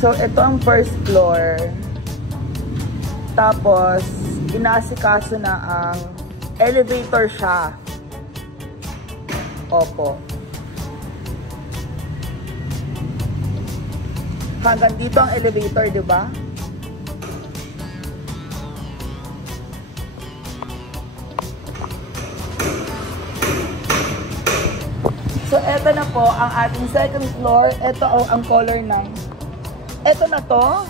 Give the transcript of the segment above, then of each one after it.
So, ito ang first floor. Tapos, inaasikaso na ang elevator siya. Opo. Hanggang dito ang elevator, di ba? So, eto na po ang ating second floor. Ito ang color ng... Ito na to.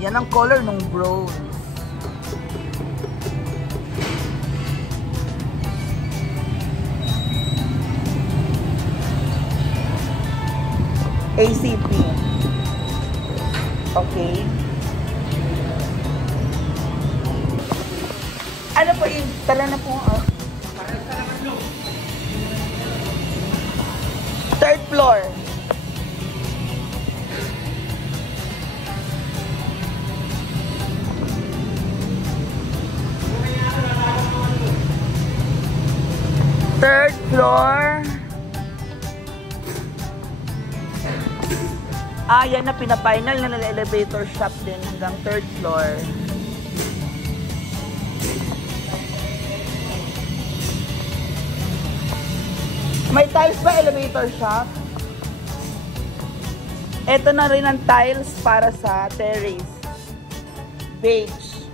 Yan ang color ng bronze. ACP. Okay. Ano po yung... Tala na po. Third floor. Third floor. Yan na, pina-final na elevator shop din hanggang third floor. May tiles ba elevator shop? Ito na rin ang tiles para sa terrace. Beige.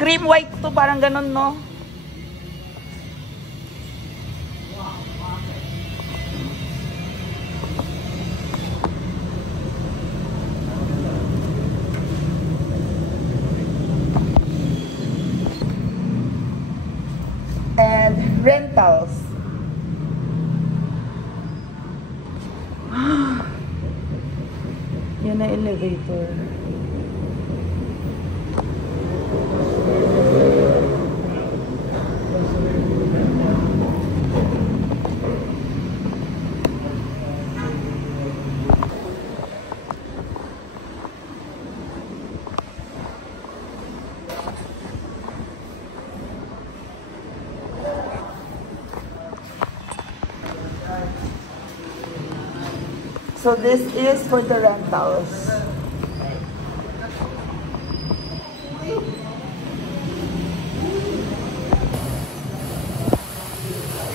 Cream white to, parang ganun, no? And rentals. Yan na elevator. So this is for the rentals.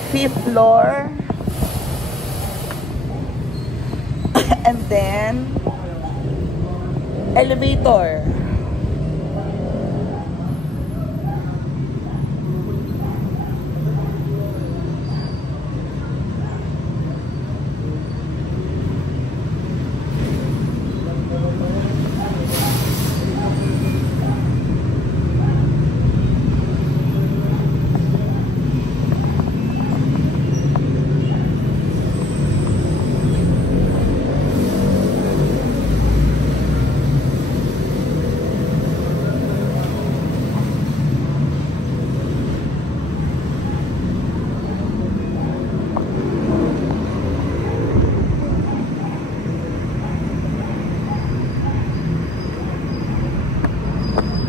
Fifth floor. And then elevator.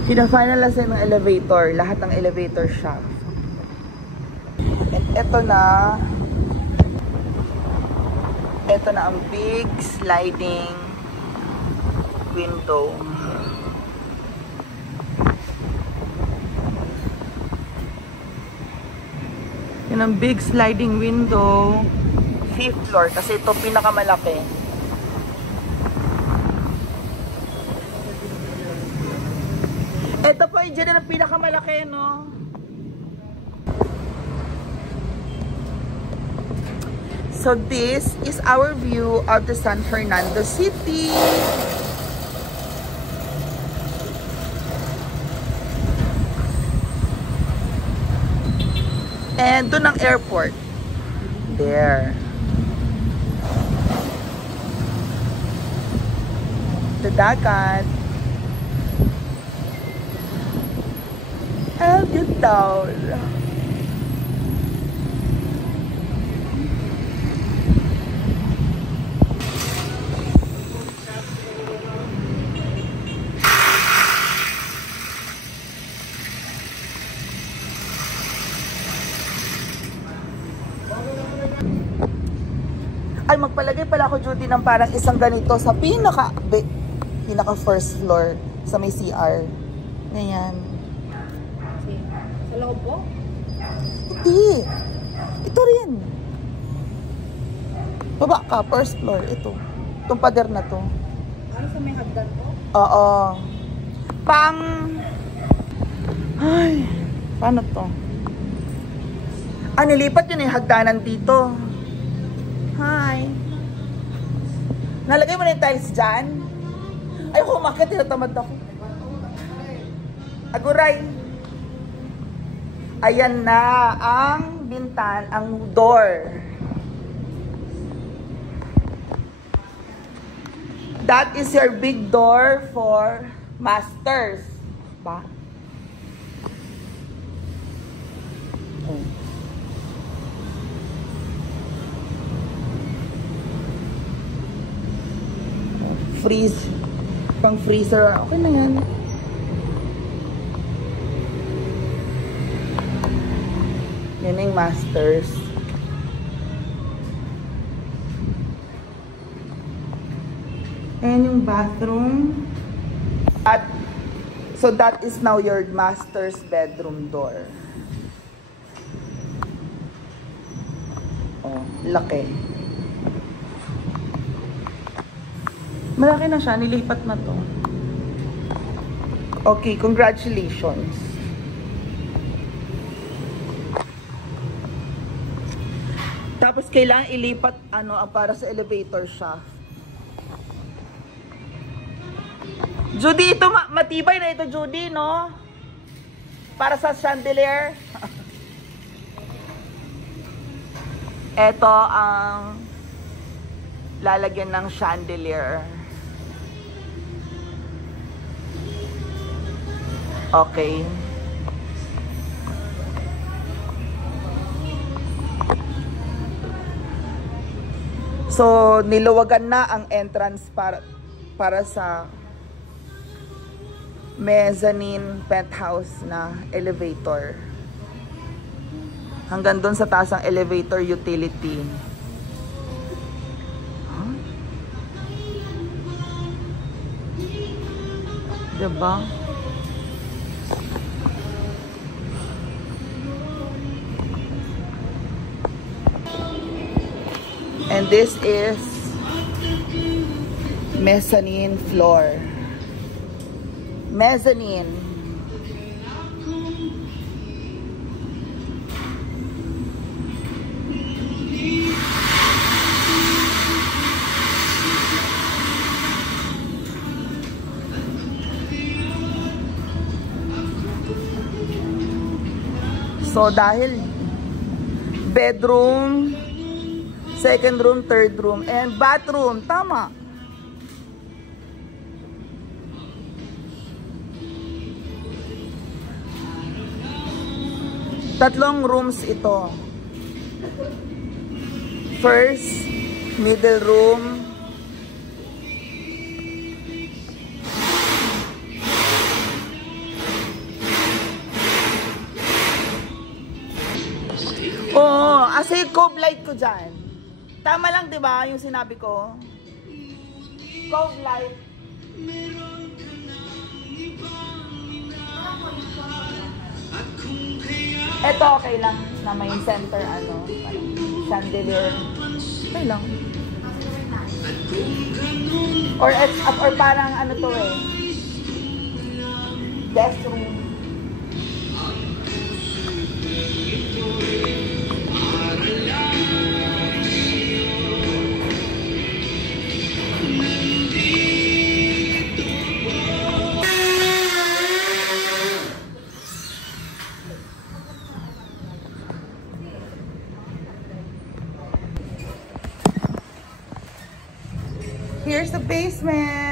Pina-finalize ng elevator, lahat ng elevator shaft. And ito na ang big sliding window. Yan ang big sliding window. 5th floor kasi ito pinakamalaki. Ito po yung dyan ang pinakamalaki, no? So this is our view of the San Fernando City. And doon ang airport. There. The dagat. And good town. Ay, magpalagay pala ako, Judy, ng parang isang ganito sa pinaka first floor sa may CR. Ganyan. Sa loob po? Hindi. Ito rin. Baba ka, first floor. Ito. Itong pader na to. Ano sa may hagdan po? Oo. Ay, paano to? Ah, nilipat yun yung hagdanan dito. Hi. Nalagay mo na yung tiles dyan? Ayoko umakit, tinatamad ako. Aguray. Ayan na ang ang door. That is your big door for masters. Ba? Oh. Freeze. Pang freezer. Okay na yan. Yan yung masters. Ayan yung bathroom. So that is now your master's bedroom door. Oh, laki. Malaki na siya, nilipat na to. Okay, congratulations. Tapos kailangan ilipat para sa elevator shaft. Judy, ito matibay na ito, Judy, no? Para sa chandelier. Ito ang lalagyan ng chandelier. Okay. So, niluwagan na ang entrance para sa mezzanine penthouse na elevator. Hanggang doon sa taas ang elevator utility. Huh? Diba? And this is mezzanine floor. Mezzanine. So dahil bedroom, second room, third room, and bathroom. Tama. Tatlong rooms ito. First, middle room. Oo, kasi cove light ko dyan. Tama lang, di ba, yung sinabi ko? Cove light. Ito okay lang na may center chandelier. Okay lang. Or parang to guest room. Here's the basement.